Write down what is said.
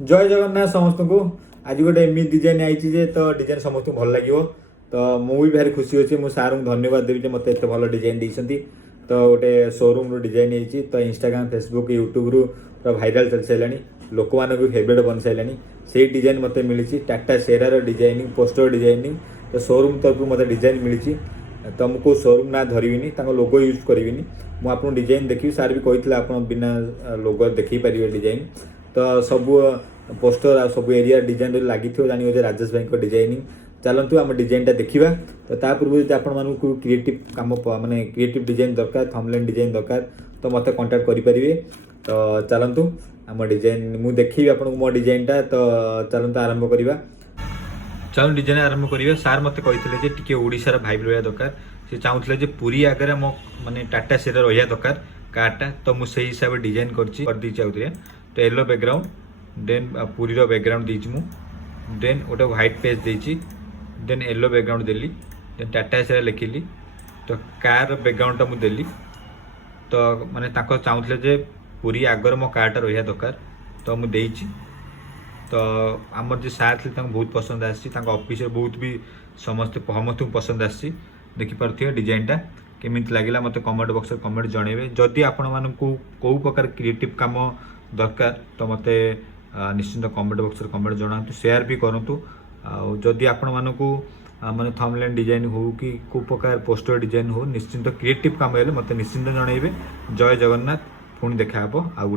जय जगन्नाथ समस्त को आज गोटे एमती डिजाइन आई तो डिजाइन समस्त भल लगे तो मुझे भारी खुशी अच्छे मुझे सार को धन्यवाद देवी मत एत भल डिजाइन देती तो गोटे शोरूम रू डिजाइन होती तो इंस्टाग्राम फेसबुक यूट्यूब रू पूरा भाइराल चल सारे लोक मान भी फेवरेट बन सारे से डिजाइन मत मिली टाटा सेरार डिजाइनिंग पोस्टर डिजाइनिंग तो शोरूम तरफ मत डिजाइन मिली तो मुझे शोरूम ना धरबी लोगो यूज करी मुझे डिजाइन देखी सार भी कही आप बिना लोगो देखी पारे डिजाइन तो सब पोस्टर आ सब एरिया डिजाइन लगी जान राजेश भाई को डिजाइनिंग चलतु आम डिजाइनटा देखा तो ता पूर्व जो आपण क्रिएटिव काम माने क्रिएटिव डिजाइन दरकार थंबनेल डिजाइन दरकार तो मत कांटेक्ट करेंगे तो चलतु आम डिजाइन मुझे देखी आपको मो डिजाइनटा तो चलतु आरंभ करवा चलो डिजाइन आरंभ करवा सार मत कही टे ओडार भाइब रहा दरकार से चाहूले पूरी आगे मो माने टाटा सेरा रहा दरकार कार्टा तो मुझे हिसाब से डिजाइन कर चाहूँ तो येलो बैकग्राउंड देन पूरी बैकग्राउंड देती मु देन गोटे व्हाइट पेज देती देन येलो बैकग्राउंड देली देन टाटा सेरा लिखिली तो कार बैकग्राउंडटा मुझे देली तो माने ताको चाहूले जे पूरी आगर मो कारटा रहा दरकार तो मुझे तो आमर जो सार थे बहुत पसंद आसी ऑफिस बहुत भी समस्त को पसंद आसी देखिपे डिजाइनटा केमी लगे मत कमेंट बॉक्स कमेंट जनइबे जदि आपण मानू कौ प्रकार क्रिएटिव काम दरकार तो मत निश्चिंत कमेंट बॉक्स कमेंट जनातु शेयर भी करूँ जदि आपण मानू माने थंबनेल डिजाइन हो कि को प्रकार पोस्टर डिजाइन हो निश्चिंत क्रिएटिव काम हेले मत निश्चिंत जनइबे जय जगन्नाथ पुणी देखा आ